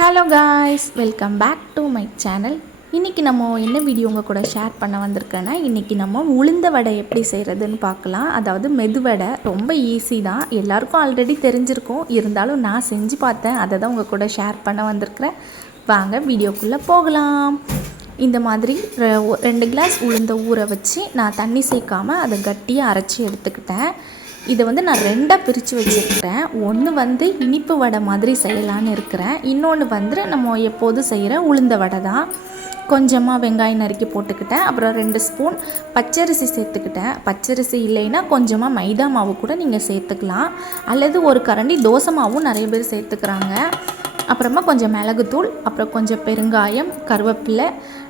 Hello guys, welcome back to my channel. இன்றைக்கி நம்ம என்ன வீடியோ உங்கள் கூட ஷேர் பண்ண வந்திருக்கேன்னா, இன்றைக்கி நம்ம உளுந்த வடை எப்படி செய்கிறதுன்னு பார்க்கலாம். அதாவது மெதுவடை ரொம்ப ஈஸி தான், எல்லாருக்கும் ஆல்ரெடி தெரிஞ்சிருக்கும். இருந்தாலும் நான் செஞ்சு பார்த்தேன், அதை தான் உங்கள் கூட ஷேர் பண்ண வந்திருக்கிறேன். வாங்க வீடியோக்குள்ளே போகலாம். இந்த மாதிரி 2 கிளாஸ் உளுந்த ஊற வச்சு நான் தண்ணி சேர்க்காமல் அதை கட்டியாக அரைச்சி எடுத்துக்கிட்டேன். இதை நான் 2ஆக பிரித்து வச்சுருக்கிறேன். ஒன்று இனிப்பு வடை மாதிரி செய்யலான்னு இருக்கிறேன். இன்னொன்று நம்ம எப்போதும் செய்கிற உளுந்த வடை தான். கொஞ்சமாக வெங்காயம் நறுக்கி போட்டுக்கிட்டேன். அப்புறம் 2 ஸ்பூன் பச்சரிசி சேர்த்துக்கிட்டேன். பச்சரிசி இல்லைன்னா கொஞ்சமாக மைதா மாவு கூட நீங்கள் சேர்த்துக்கலாம். அல்லது ஒரு கரண்டி தோசை மாவும் நிறைய பேர் சேர்த்துக்கிறாங்க. அப்புறமா கொஞ்சம் மிளகுத்தூள், அப்புறம் கொஞ்சம் பெருங்காயம், கருவேப்பிலை.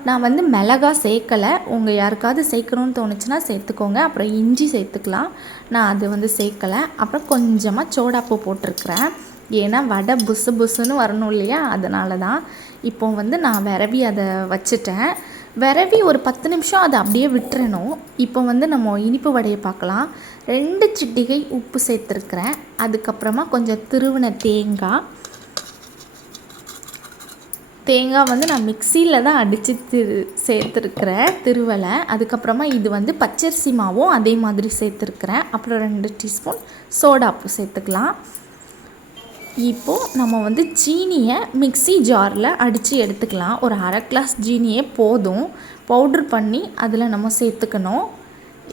நான் மிளகா சேர்க்கலை. உங்கள் யாருக்காவது சேர்க்கணுன்னு தோணுச்சுன்னா சேர்த்துக்கோங்க. அப்புறம் இஞ்சி சேர்த்துக்கலாம். நான் அது சேர்க்கலை. அப்புறம் கொஞ்சமாக சோடாப்பூ போட்டிருக்கிறேன். ஏன்னா வடை புசு புசுன்னு வரணும் இல்லையா, அதனால தான். இப்போ நான் விரவி அதை வச்சுட்டேன். விரவி ஒரு 10 நிமிஷம் அதை அப்படியே விட்டுறணும். இப்போ நம்ம இனிப்பு வடையை பார்க்கலாம். 2 சிட்டிகை உப்பு சேர்த்துருக்குறேன். அதுக்கப்புறமா கொஞ்சம் திருவின தேங்காய் நான் மிக்சியில் தான் அடித்து சேர்த்துருக்குறேன், திருவலை. அதுக்கப்புறமா இது பச்சரிசி மாவும் அதே மாதிரி சேர்த்துருக்குறேன். அப்புறம் 2 டீஸ்பூன் சோடாப்பு சேர்த்துக்கலாம். இப்போது நம்ம சீனியை மிக்சி ஜாரில் அடித்து எடுத்துக்கலாம். ஒரு அரை கிளாஸ் ஜீனியே போதும். பவுட்ரு பண்ணி அதில் நம்ம சேர்த்துக்கணும்.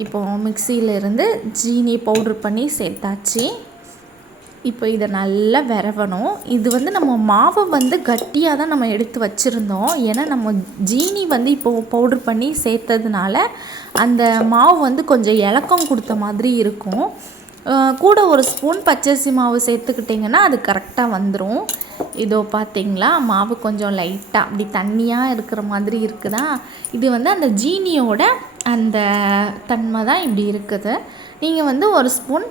இப்போது மிக்சியிலேருந்து ஜீனியை பவுட்ரு பண்ணி சேர்த்தாச்சு. இப்போ இதை நல்லா விரவணும். இது நம்ம மாவை கட்டியாக தான் நம்ம எடுத்து வச்சுருந்தோம். ஏன்னா நம்ம ஜீனி இப்போது பவுட்ரு பண்ணி சேர்த்ததுனால அந்த மாவு கொஞ்சம் இலக்கம் கொடுத்த மாதிரி இருக்கும். கூட ஒரு ஸ்பூன் பச்சரிசி மாவு சேர்த்துக்கிட்டிங்கன்னா அது கரெக்டாக வந்துடும். இதோ பார்த்தீங்களா, மாவு கொஞ்சம் லைட்டாக அப்படி தண்ணியாக இருக்கிற மாதிரி இருக்குதா. இது அந்த ஜீனியோட அந்த தன்மை தான் இப்படி இருக்குது. நீங்கள் ஒரு ஸ்பூன்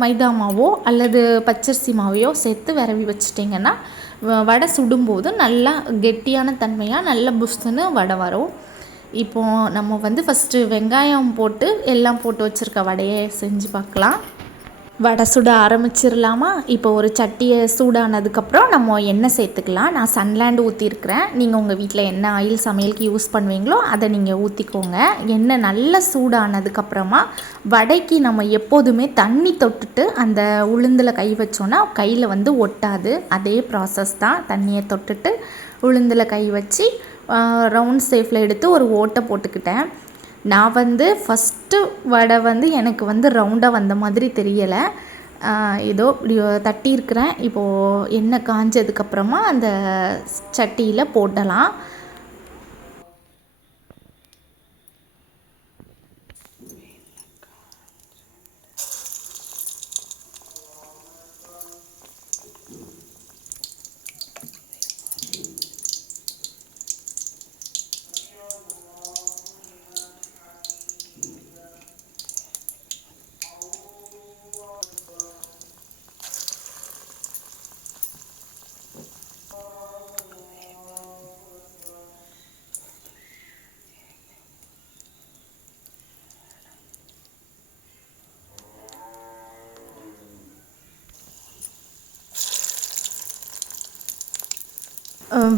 மைதா மாவோ அல்லது பச்சரிசி மாவையோ சேர்த்து விரவி வச்சிட்டிங்கன்னா வடை சுடும்போது நல்லா கெட்டியான தன்மையாக நல்ல புஷ்ஷுன்னு வடை வரும். இப்போது நம்ம ஃபஸ்ட்டு வெங்காயம் போட்டு எல்லாம் போட்டு வச்சுருக்க வடையை செஞ்சு பார்க்கலாம். வடை சுட ஆரம்பிச்சிடலாமா? இப்போ ஒரு சட்டியை சூடானதுக்கப்புறம் நம்ம எண்ணெய் சேர்த்துக்கலாம். நான் சன்லேண்ட் ஊற்றிருக்கிறேன். நீங்கள் உங்கள் வீட்டில் என்ன ஆயில் சமையலுக்கு யூஸ் பண்ணுவீங்களோ அதை நீங்கள் ஊற்றிக்கோங்க. எண்ணெய் நல்லா சூடானதுக்கப்புறமா வடைக்கு நம்ம எப்போதுமே தண்ணி தொட்டுட்டு அந்த உளுந்தில் கை வச்சோன்னா கையில் ஒட்டாது. அதே ப்ராசஸ் தான். தண்ணியை தொட்டுட்டு உளுந்தில் கை வச்சு ரவுண்ட் ஷேப்பில் எடுத்து ஒரு ஓட்டை போட்டுக்கிட்டேன். நான் ஃபஸ்ட்டு வடை எனக்கு ரவுண்டாக வந்த மாதிரி தெரியலை. ஏதோ இப்படி தட்டியிருக்கிறேன். இப்போது எண்ணெய் காஞ்சதுக்கப்புறமா அந்த சட்டியில் போடலாம்.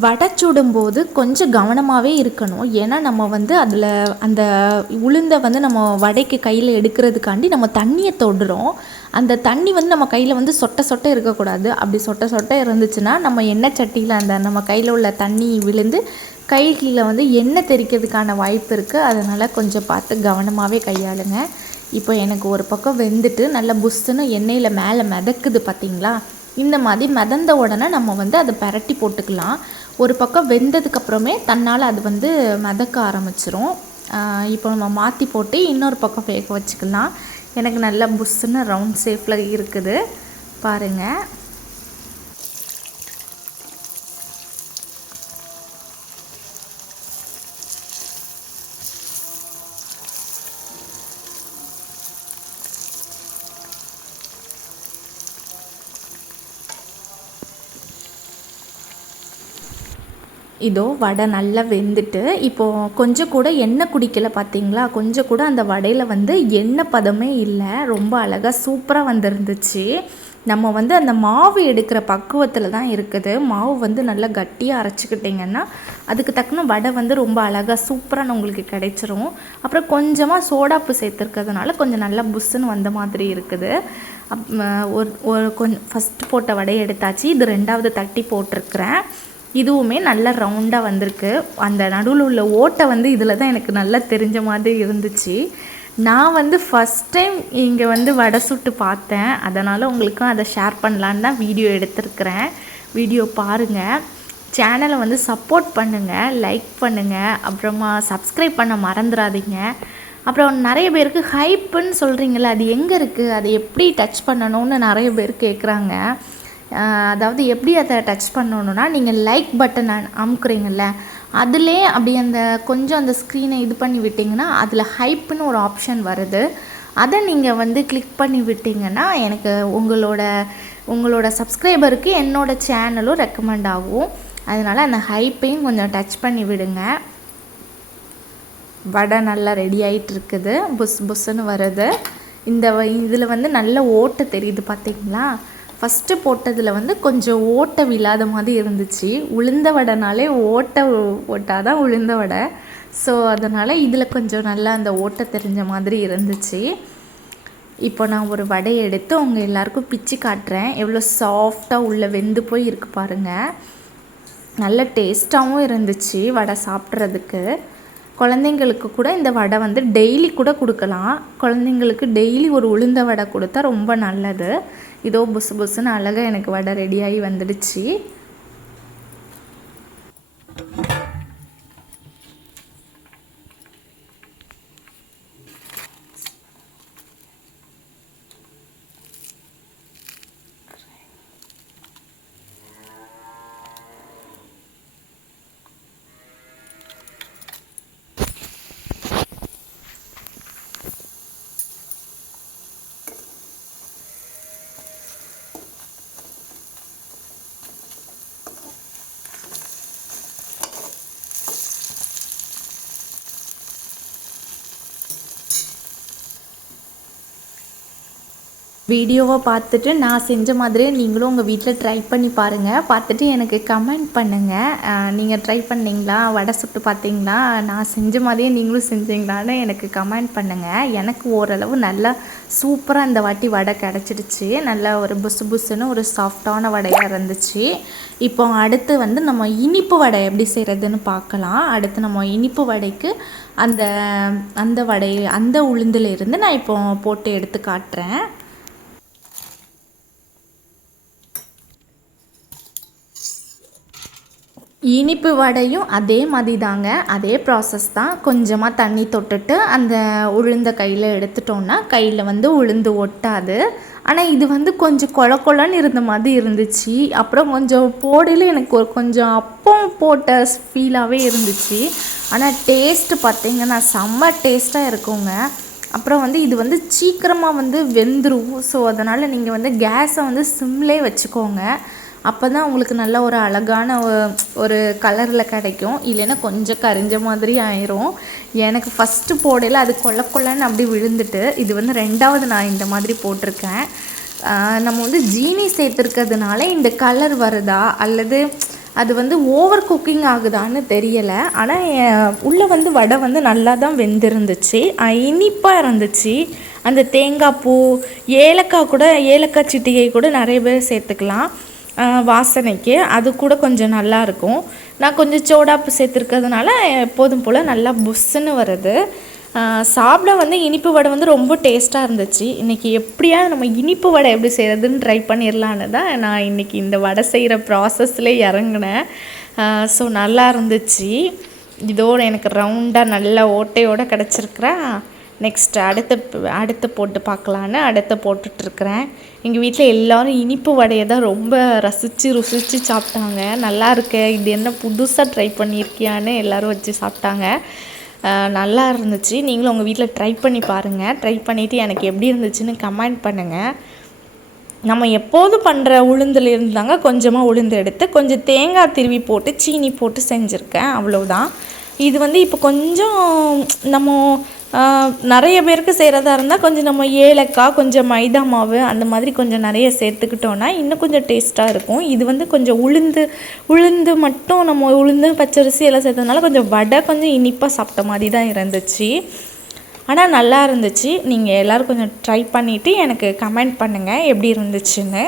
வடை சுடும்போது கொஞ்சம் கவனமாகவே இருக்கணும். ஏன்னா நம்ம அதில் அந்த உளுந்தை நம்ம வடைக்கு கையில் எடுக்கிறதுக்காண்டி நம்ம தண்ணியை தொடுறோம். அந்த தண்ணி நம்ம கையில் சொட்ட சொட்ட இருக்கக்கூடாது. அப்படி சொட்ட சொட்ட இருந்துச்சுன்னா நம்ம எண்ணெய் சட்டியில் அந்த நம்ம கையில் உள்ள தண்ணி விழுந்து கையில் எண்ணெய் தெறிக்கிறதுக்கான வாய்ப்பு இருக்குது. அதனால் கொஞ்சம் பார்த்து கவனமாகவே கையாளுங்க. இப்போ எனக்கு ஒரு பக்கம் வெந்துட்டு நல்லா புஷ்ஷுன்னு எண்ணெயில் மேலே மிதக்குது பார்த்தீங்களா. இந்த மாதிரி மிதந்த உடனே நம்ம அதை பரட்டி போட்டுக்கலாம். ஒரு பக்கம் வெந்ததுக்கப்புறமே தன்னால் அது மிதக்க ஆரம்பிச்சிரும். இப்போ நம்ம மாற்றி போட்டு இன்னொரு பக்கம் வேக வச்சுக்கலாம். எனக்கு நல்லா புஷ்ஷுன்னு ரவுண்ட் ஷேப்பில் இருக்குது பாருங்கள். இதோ வடை நல்லா வெந்துட்டு இப்போது கொஞ்சம் கூட எண்ணெய் குடிக்கலை பார்த்தீங்களா. கொஞ்சம் கூட அந்த வடையில் எண்ணெய் பதமே இல்லை. ரொம்ப அழகாக சூப்பராக வந்துருந்துச்சு. நம்ம வந்து அந்த மாவு எடுக்கிற பக்குவத்தில் தான் இருக்குது. மாவு வந்து நல்லா கட்டியாக அரைச்சிக்கிட்டிங்கன்னா அதுக்கு தக்கன வடை வந்து ரொம்ப அழகாக சூப்பராக உங்களுக்கு கிடைச்சிரும். அப்புறம் கொஞ்சமாக சோடாப்பு சேர்த்துருக்கிறதுனால கொஞ்சம் நல்லா புஷ்ஷுன்னு வந்த மாதிரி இருக்குது. ஒரு கொஞ்சம் ஃபஸ்ட்டு போட்ட வடையை எடுத்தாச்சு. இது 2வது தட்டி போட்டிருக்கிறேன். இதுவுமே நல்லா ரவுண்டாக வந்திருக்கு. அந்த நடுவில் உள்ள ஓட்டை வந்து இதில் தான் எனக்கு நல்லா தெரிஞ்ச மாதிரி இருந்துச்சு. நான் வந்து ஃபஸ்ட் டைம் இங்கே வந்து வடை சுட்டு பார்த்தேன். அதனால் உங்களுக்கும் அதை ஷேர் பண்ணலான்னு தான் வீடியோ எடுத்திருக்கிறேன். வீடியோ பாருங்கள், சேனலை வந்து சப்போர்ட் பண்ணுங்கள், லைக் பண்ணுங்கள், அப்புறமா சப்ஸ்கிரைப் பண்ண மறந்துடாதீங்க. அப்புறம் நிறைய பேருக்கு ஹைப்புன்னு சொல்கிறீங்கள, அது எங்கே இருக்குது, அது எப்படி டச் பண்ணணும்னு நிறைய பேர் கேட்குறாங்க. அதாவது எப்படி அதை டச் பண்ணணுன்னா, நீங்கள் லைக் பட்டன் அமுக்குறீங்கள்ல, அதிலே அப்படி அந்த கொஞ்சம் அந்த ஸ்க்ரீனை இது பண்ணி விட்டிங்கன்னா அதில் ஹைப்புன்னு ஒரு ஆப்ஷன் வருது. அதை நீங்கள் வந்து கிளிக் பண்ணி விட்டிங்கன்னா எனக்கு உங்களோட சப்ஸ்கிரைபருக்கு என்னோடய சேனலும் ரெக்கமெண்ட் ஆகும். அதனால் அந்த ஹைப்பையும் கொஞ்சம் டச் பண்ணி விடுங்க. வடை நல்லா ரெடி ஆகிட்டு இருக்குது, புஸ்ஸுன்னு வருது. இதில் வந்து நல்ல ஓட்டை தெரியுது பார்த்தீங்களா. ஃபஸ்ட்டு போட்டதில் வந்து கொஞ்சம் ஓட்டை விழாத மாதிரி இருந்துச்சு. உளுந்த வடைனாலே ஓட்டை போட்டால் தான் உளுந்த வடை. ஸோ அதனால் இதில் கொஞ்சம் நல்லா அந்த ஓட்டை தெரிஞ்ச மாதிரி இருந்துச்சு. இப்போ நான் ஒரு வடையை எடுத்து உங்கள் எல்லாருக்கும் பிச்சு காட்டுறேன். எவ்வளோ சாஃப்டாக உள்ள வெந்து போய் இருக்கு பாருங்கள். நல்ல டேஸ்ட்டாகவும் இருந்துச்சு வடை சாப்பிட்றதுக்கு. குழந்தைங்களுக்கு கூட இந்த வடை வந்து டெய்லி கூட கொடுக்கலாம். குழந்தைங்களுக்கு டெய்லி ஒரு உளுந்த வடை கொடுத்தா ரொம்ப நல்லது. இதோ புஸ்ஸுன்னு அழகாக எனக்கு வடை ரெடியாகி வந்துடுச்சு. வீடியோவை பார்த்துட்டு நான் செஞ்ச மாதிரியே நீங்களும் உங்கள் வீட்டில் ட்ரை பண்ணி பாருங்கள். பார்த்துட்டு எனக்கு கமெண்ட் பண்ணுங்கள். நீங்கள் ட்ரை பண்ணிங்களா, வடை சுட்டு பார்த்தீங்களா, நான் செஞ்ச மாதிரியே நீங்களும் செஞ்சீங்களான்னு எனக்கு கமெண்ட் பண்ணுங்கள். எனக்கு ஓரளவு நல்லா சூப்பராக இந்த வாட்டி வடை கிடச்சிடுச்சு. நல்லா ஒரு புஸ்ஸுன்னு ஒரு சாஃப்டான வடையாக இருந்துச்சு. இப்போ அடுத்து வந்து நம்ம இனிப்பு வடை எப்படி செய்கிறதுன்னு பார்க்கலாம். அடுத்து நம்ம இனிப்பு வடைக்கு அந்த உளுந்திலிருந்து நான் இப்போ போட்டு எடுத்து காட்டுறேன். இனிப்பு வடையும் அதே மாதிரி தாங்க, அதே ப்ராசஸ் தான். கொஞ்சமாக தண்ணி தொட்டுட்டு அந்த உளுந்த கையில் எடுத்துட்டோன்னா கையில் வந்து உளுந்து ஒட்டாது. ஆனால் இது வந்து கொஞ்சம் கொலன்னு இருந்த மாதிரி இருந்துச்சு. அப்புறம் கொஞ்சம் போடையில் எனக்கு கொஞ்சம் அப்பம் போட்ட ஃபீலாகவே இருந்துச்சு. ஆனால் டேஸ்ட்டு பார்த்திங்கன்னா செம்ம டேஸ்ட்டாக இருக்குங்க. அப்புறம் வந்து இது வந்து சீக்கிரமாக வந்து வெந்துடும். ஸோ அதனால் நீங்கள் வந்து கேஸை வந்து சிம்லே வச்சுக்கோங்க. அப்போ தான் உங்களுக்கு நல்ல ஒரு அழகான ஒரு கலரில் கிடைக்கும். இல்லைன்னா கொஞ்சம் கரிஞ்ச மாதிரி ஆயிரும். எனக்கு ஃபஸ்ட்டு போடையில் அது கொல்லன்னு அப்படி விழுந்துட்டு, இது வந்து 2வது நான் இந்த மாதிரி போட்டிருக்கேன். நம்ம வந்து ஜீனி சேர்த்துருக்கிறதுனால இந்த கலர் வருதா அல்லது அது வந்து ஓவர் குக்கிங் ஆகுதான்னு தெரியலை. ஆனால் உள்ளே வந்து வடை வந்து நல்லா தான் வெந்திருந்துச்சு, இனிப்பாக இருந்துச்சு. அந்த தேங்காய் பூ, ஏலக்காய் சிட்டிகை கூட நிறைய பேர் சேர்த்துக்கலாம் வாசனைக்கு. அது கூட கொஞ்சம் நல்லாயிருக்கும். நான் கொஞ்சம் சோடாப்பு சேர்த்துருக்கிறதுனால எப்போதும் போல் நல்லா புஷ்ஷுன்னு வருது. சாப்பிட வந்து இனிப்பு வடை வந்து ரொம்ப டேஸ்ட்டாக இருந்துச்சு. இன்றைக்கி எப்படியாவது நம்ம இனிப்பு வடை எப்படி செய்கிறதுன்னு ட்ரை பண்ணிடலான்னு தான் நான் இன்றைக்கி இந்த வடை செய்கிற ப்ராசஸ்லே இறங்கினேன். ஸோ நல்லா இருந்துச்சு. இதோடு எனக்கு ரவுண்டாக நல்ல ஓட்டையோடு கிடச்சிருக்கிறேன். நெக்ஸ்ட் அடுத்து போட்டு பார்க்கலான்னு அடுத்து போட்டுட்ருக்கிறேன். எங்கள் வீட்டில் எல்லோரும் இனிப்பு வடையை தான் ரொம்ப ருசித்து சாப்பிட்டாங்க. நல்லா இருக்கு, இது என்ன புதுசாக ட்ரை பண்ணியிருக்கியான்னு எல்லோரும் வச்சு சாப்பிட்டாங்க. நல்லா இருந்துச்சு. நீங்களும் உங்கள் வீட்டில் ட்ரை பண்ணி பாருங்கள். ட்ரை பண்ணிவிட்டு எனக்கு எப்படி இருந்துச்சுன்னு கமெண்ட் பண்ணுங்கள். நம்ம எப்போதும் பண்ணுற உளுந்தில் இருந்தாங்க கொஞ்சமாக உளுந்து எடுத்து கொஞ்சம் தேங்காய் திருவி போட்டு சீனி போட்டு செஞ்சுருக்கேன், அவ்வளோதான். இது வந்து இப்போ கொஞ்சம் நம்ம நிறைய பேருக்கு செய்கிறதா இருந்தால் கொஞ்சம் நம்ம ஏலக்காய், கொஞ்சம் மைதா மாவு அந்த மாதிரி கொஞ்சம் நிறைய சேர்த்துக்கிட்டோன்னா இன்னும் கொஞ்சம் டேஸ்ட்டாக இருக்கும். இது வந்து கொஞ்சம் உளுந்து மட்டும் நம்ம உளுந்து பச்சரிசி எல்லாம் சேர்த்ததுனால கொஞ்சம் வடை கொஞ்சம் இனிப்பாக சாப்பிட்ட மாதிரி தான் இருந்துச்சு. ஆனால் நல்லா இருந்துச்சு. நீங்கள் எல்லோரும் கொஞ்சம் ட்ரை பண்ணிவிட்டு எனக்கு கமெண்ட் பண்ணுங்கள் எப்படி இருந்துச்சுன்னு.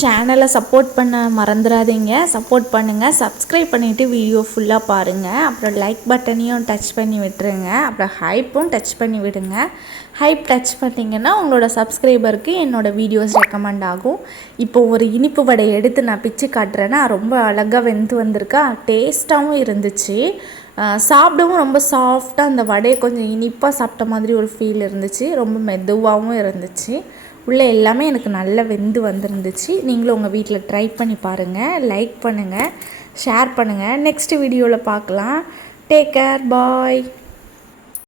சேனலை சப்போர்ட் பண்ண மறந்துடாதீங்க. சப்போர்ட் பண்ணுங்கள். சப்ஸ்கிரைப் பண்ணிவிட்டு வீடியோ ஃபுல்லாக பாருங்கள். அப்புறம் லைக் பட்டனையும் டச் பண்ணி விட்டுருங்க. அப்புறம் ஹைப்பும் டச் பண்ணி விடுங்க. ஹைப் டச் பண்ணிங்கன்னா உங்களோட சப்ஸ்கிரைபருக்கு என்னோடய வீடியோஸ் ரெக்கமெண்ட் ஆகும். இப்போ ஒரு இனிப்பு வடை எடுத்து நான் பிச்சு காட்டுறேன்னா ரொம்ப அழகாக வெந்து வந்திருக்கா. டேஸ்ட்டாகவும் இருந்துச்சு. சாப்பிடவும் ரொம்ப சாஃப்டாக அந்த வடையை கொஞ்சம் இனிப்பாக சாப்பிட்ட மாதிரி ஒரு ஃபீல் இருந்துச்சு. ரொம்ப மெதுவாகவும் இருந்துச்சு. உள்ளே எல்லாமே எனக்கு நல்லா வெந்து வந்துருந்துச்சு. நீங்களும் உங்கள் வீட்டில் ட்ரை பண்ணி பாருங்கள். லைக் பண்ணுங்கள், ஷேர் பண்ணுங்கள். நெக்ஸ்ட் வீடியோவில் பார்க்கலாம். டேக் கேர், பாய்.